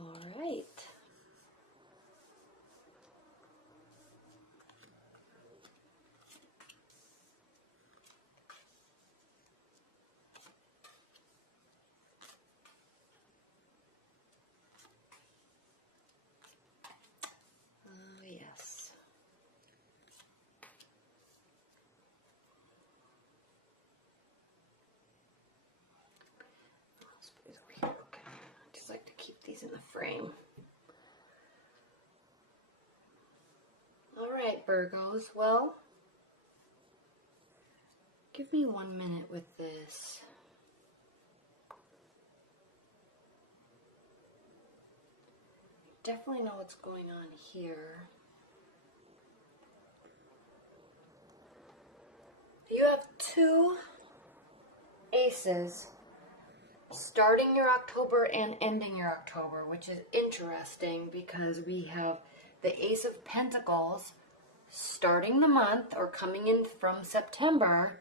All right. Yes. Let's put these over here. Okay. I just like to keep these in the frame. All right, Virgos. Well, give me 1 minute with this. Definitely know what's going on here. You have 2 aces starting your October and ending your October, which is interesting because we have the Ace of Pentacles starting the month or coming in from September,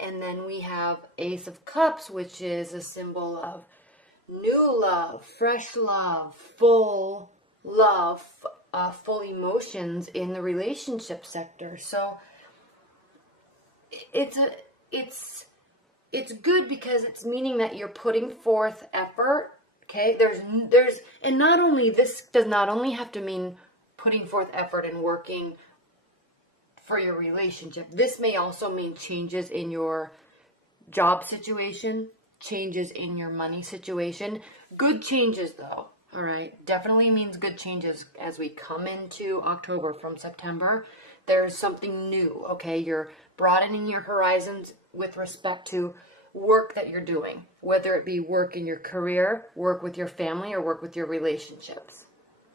and then we have Ace of Cups, which is a symbol of new love, fresh love, full love, full emotions in the relationship sector. So it's good because it's meaning that you're putting forth effort. Okay, and not only this does not only have to mean putting forth effort and working for your relationship. This may also mean changes in your job situation, changes in your money situation. Good changes though. All right, definitely means good changes as we come into October from September. There's something new, okay? You're broadening your horizons with respect to work that you're doing, whether it be work in your career, work with your family, or work with your relationships,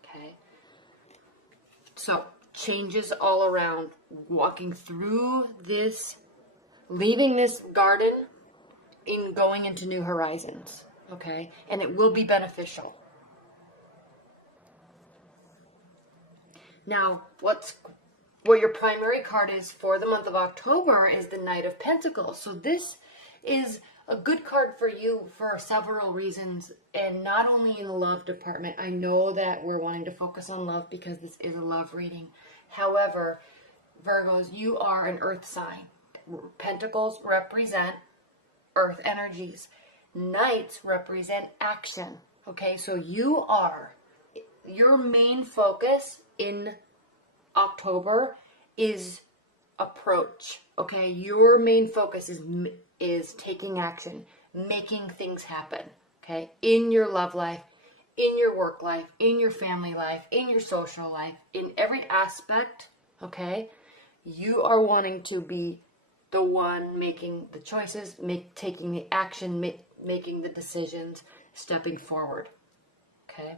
okay? So, changes all around, walking through this, leaving this garden, in going into new horizons, okay? And it will be beneficial. Now, what your primary card is for the month of October is the Knight of Pentacles. So this is a good card for you for several reasons, and not only in the love department. I know that we're wanting to focus on love because this is a love reading. However, Virgos, you are an earth sign. Pentacles represent earth energies. Knights represent action. Okay, so your main focus in October is approach. Okay, your main focus is taking action, making things happen. Okay, in your love life, in your work life, in your family life, in your social life, in every aspect. Okay, you are wanting to be the one making the choices, taking the action, making the decisions, stepping forward. Okay.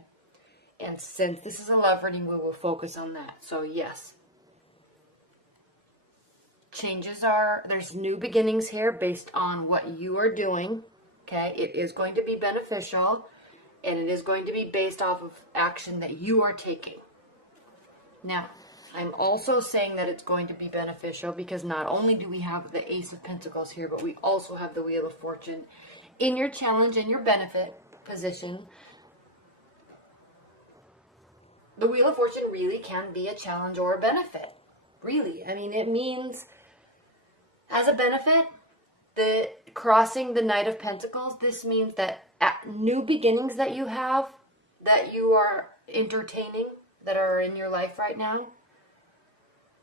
And since this is a love reading, we will focus on that. So yes, there's new beginnings here based on what you are doing. Okay, it is going to be beneficial, and it is going to be based off of action that you are taking. Now, I'm also saying that it's going to be beneficial because not only do we have the Ace of Pentacles here, but we also have the Wheel of Fortune in your challenge and your benefit position. The Wheel of Fortune really can be a challenge or a benefit. Really. I mean, it means, as a benefit, crossing the Knight of Pentacles, this means that new beginnings that you have, that you are entertaining, that are in your life right now,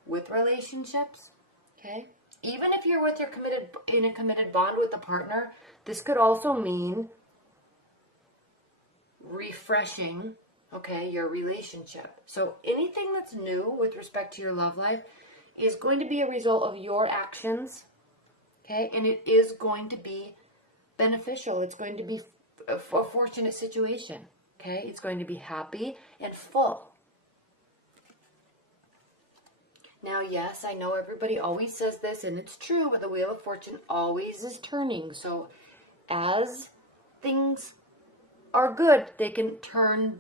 with relationships, okay? Even if you're in a committed bond with a partner, this could also mean refreshing, okay, your relationship. So anything that's new with respect to your love life is going to be a result of your actions, okay? And it is going to be beneficial. It's going to be a fortunate situation, okay? It's going to be happy and full. Now, yes, I know everybody always says this, and it's true, but the Wheel of Fortune always is turning. So as things are good, they can turn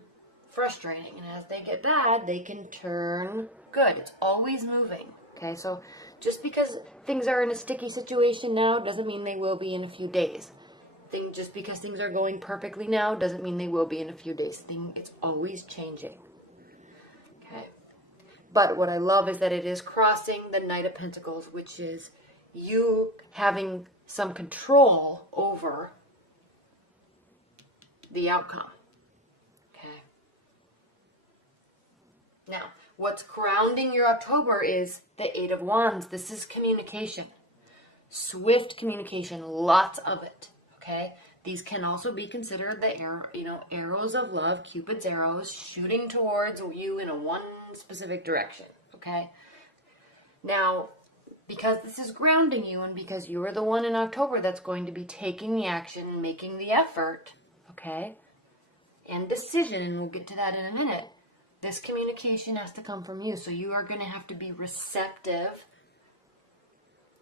frustrating, and as they get bad, they can turn good. It's always moving. Okay, so just because things are in a sticky situation now doesn't mean they will be in a few days. Just because things are going perfectly now doesn't mean they will be in a few days. It's always changing. Okay. But what I love is that it is crossing the Knight of Pentacles, which is you having some control over the outcome. Okay. Now, what's grounding your October is the Eight of Wands. This is communication. Swift communication, lots of it. Okay? These can also be considered the arrows of love, Cupid's arrows, shooting towards you in a one specific direction. Okay? Now, because this is grounding you and because you are the one in October that's going to be taking the action, making the effort, okay, and decision, and we'll get to that in a minute, this communication has to come from you. So you are going to have to be receptive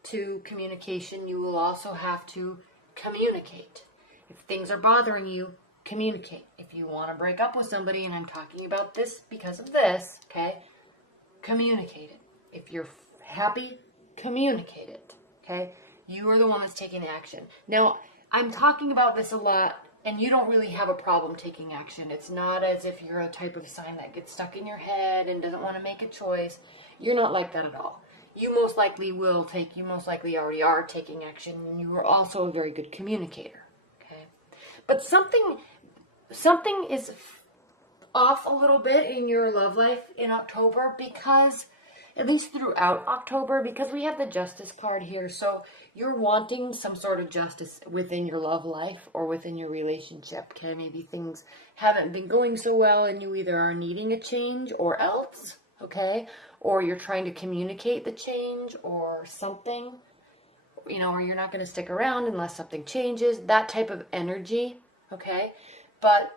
to communication. You will also have to communicate. If things are bothering you, communicate. If you want to break up with somebody, and I'm talking about this because of this, okay, communicate it. If you're happy, communicate it, okay? You are the one that's taking action. Now, I'm talking about this a lot, and you don't really have a problem taking action. It's not as if you're a type of sign that gets stuck in your head and doesn't want to make a choice. You're not like that at all. You most likely already are taking action, and you are also a very good communicator, okay? But something is off a little bit in your love life in October, because at least throughout October, because we have the Justice card here. So you're wanting some sort of justice within your love life or within your relationship. Okay, maybe things haven't been going so well and you either are needing a change or else, okay, or you're trying to communicate the change or something, or you're not going to stick around unless something changes, that type of energy, okay? But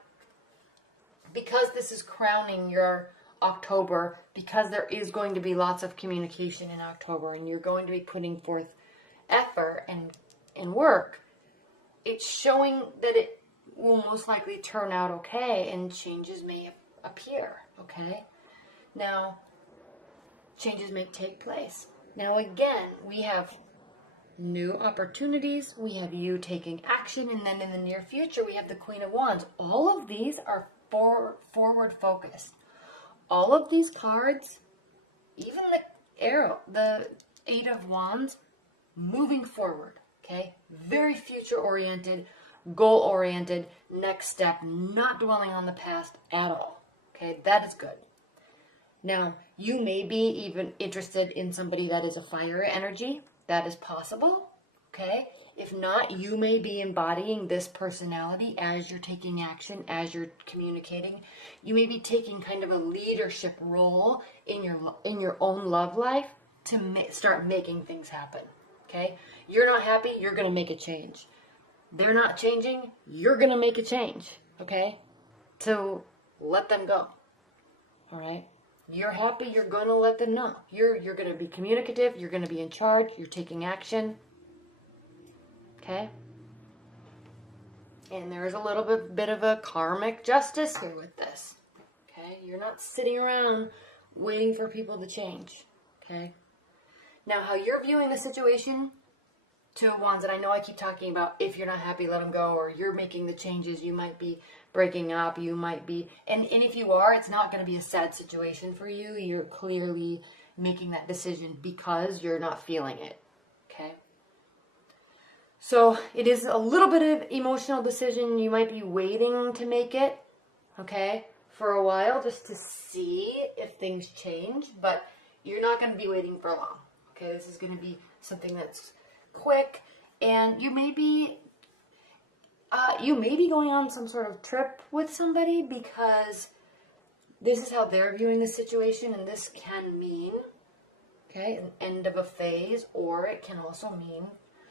because this is crowning your October, because there is going to be lots of communication in October and you're going to be putting forth effort and work, it's showing that it will most likely turn out okay and changes may appear, okay? Now, changes may take place. Now again, we have new opportunities, we have you taking action, and then in the near future we have the Queen of Wands. All of these are forward focused. All of these cards, even the Eight of Wands, moving forward, okay? Very future-oriented, goal-oriented, next step, not dwelling on the past at all, okay? That is good. Now, you may be even interested in somebody that is a fire energy. That is possible, okay? If not, you may be embodying this personality as you're taking action, as you're communicating. You may be taking kind of a leadership role in your own love life to start making things happen, okay? You're not happy, you're going to make a change. They're not changing, you're going to make a change, okay? So let them go, all right? You're happy, you're going to let them know. You're going to be communicative, you're going to be in charge, you're taking action. Okay? And there's a little bit of a karmic justice here with this. Okay? You're not sitting around waiting for people to change. Okay? Now, how you're viewing the situation, Two of Wands, and I know I keep talking about if you're not happy, let them go, or you're making the changes, you might be breaking up, you might be, and if you are, it's not going to be a sad situation for you. You're clearly making that decision because you're not feeling it. Okay? So it is a little bit of emotional decision. You might be waiting to make it, okay, for a while just to see if things change, but you're not going to be waiting for long, okay? This is going to be something that's quick, and you may be going on some sort of trip with somebody because this is how they're viewing the situation, and this can mean, okay, an end of a phase, or it can also mean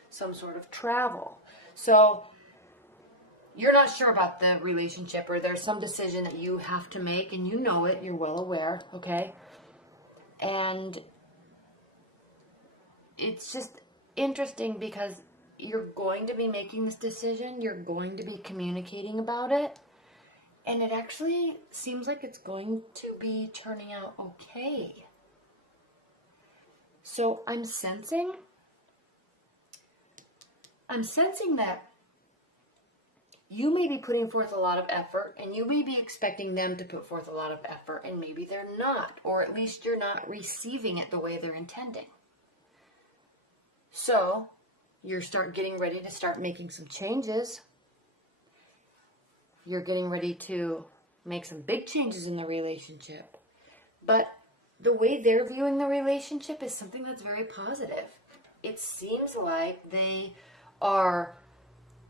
some sort of travel. So you're not sure about the relationship, or there's some decision that you have to make, and you know it, you're well aware, okay? And it's just interesting because you're going to be making this decision, you're going to be communicating about it, and it actually seems like it's going to be turning out okay. So I'm sensing that you may be putting forth a lot of effort, and you may be expecting them to put forth a lot of effort, and maybe they're not, or at least you're not receiving it the way they're intending. So you're getting ready to start making some changes. You're getting ready to make some big changes in the relationship. But the way they're viewing the relationship is something that's very positive. It seems like they are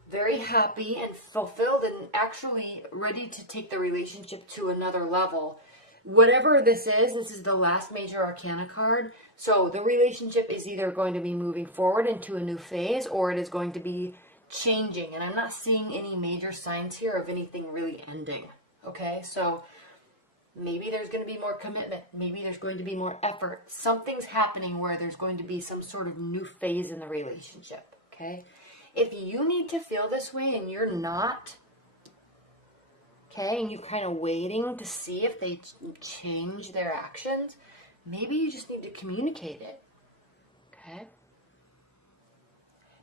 very happy and fulfilled and actually ready to take the relationship to another level. Whatever this is the last major arcana card. So the relationship is either going to be moving forward into a new phase, or it is going to be changing. And I'm not seeing any major signs here of anything really ending. Okay, so maybe there's going to be more commitment. Maybe there's going to be more effort. Something's happening where there's going to be some sort of new phase in the relationship. Okay, if you need to feel this way and you're not, okay, and you're kind of waiting to see if they change their actions, maybe you just need to communicate it. Okay,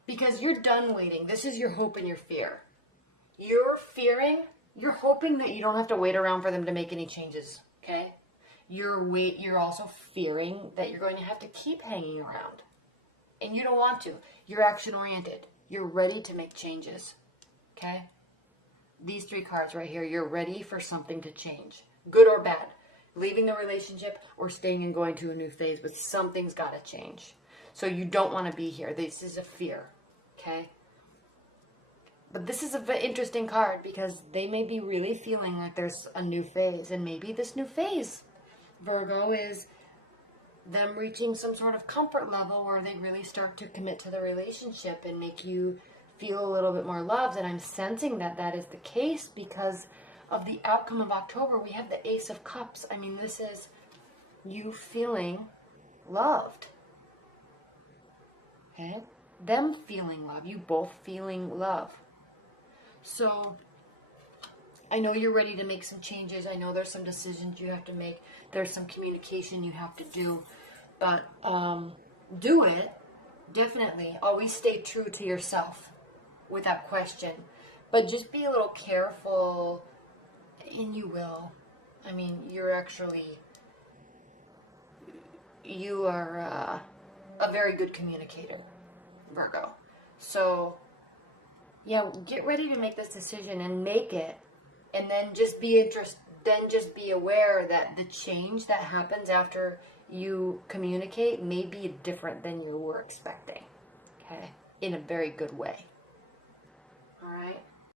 because you're done waiting. This is your hope and your fear. You're hoping that you don't have to wait around for them to make any changes, okay? You're also fearing that you're going to have to keep hanging around. And you don't want to. You're action-oriented. You're ready to make changes, okay? These three cards right here, you're ready for something to change. Good or bad. Leaving the relationship or staying and going to a new phase, but something's got to change. So you don't want to be here. This is a fear, okay? But this is an interesting card because they may be really feeling like there's a new phase. And maybe this new phase, Virgo, is them reaching some sort of comfort level where they really start to commit to the relationship and make you feel a little bit more loved. And I'm sensing that that is the case because of the outcome of October. We have the Ace of Cups. I mean, this is you feeling loved. Okay? Them feeling love. You both feeling love. So, I know you're ready to make some changes. I know there's some decisions you have to make. There's some communication you have to do. But do it, definitely. Always stay true to yourself, without question. But just be a little careful, and you will. I mean, you are a very good communicator, Virgo. So, yeah, get ready to make this decision and make it, and then just be aware that the change that happens after you communicate may be different than you were expecting, okay, in a very good way. All right.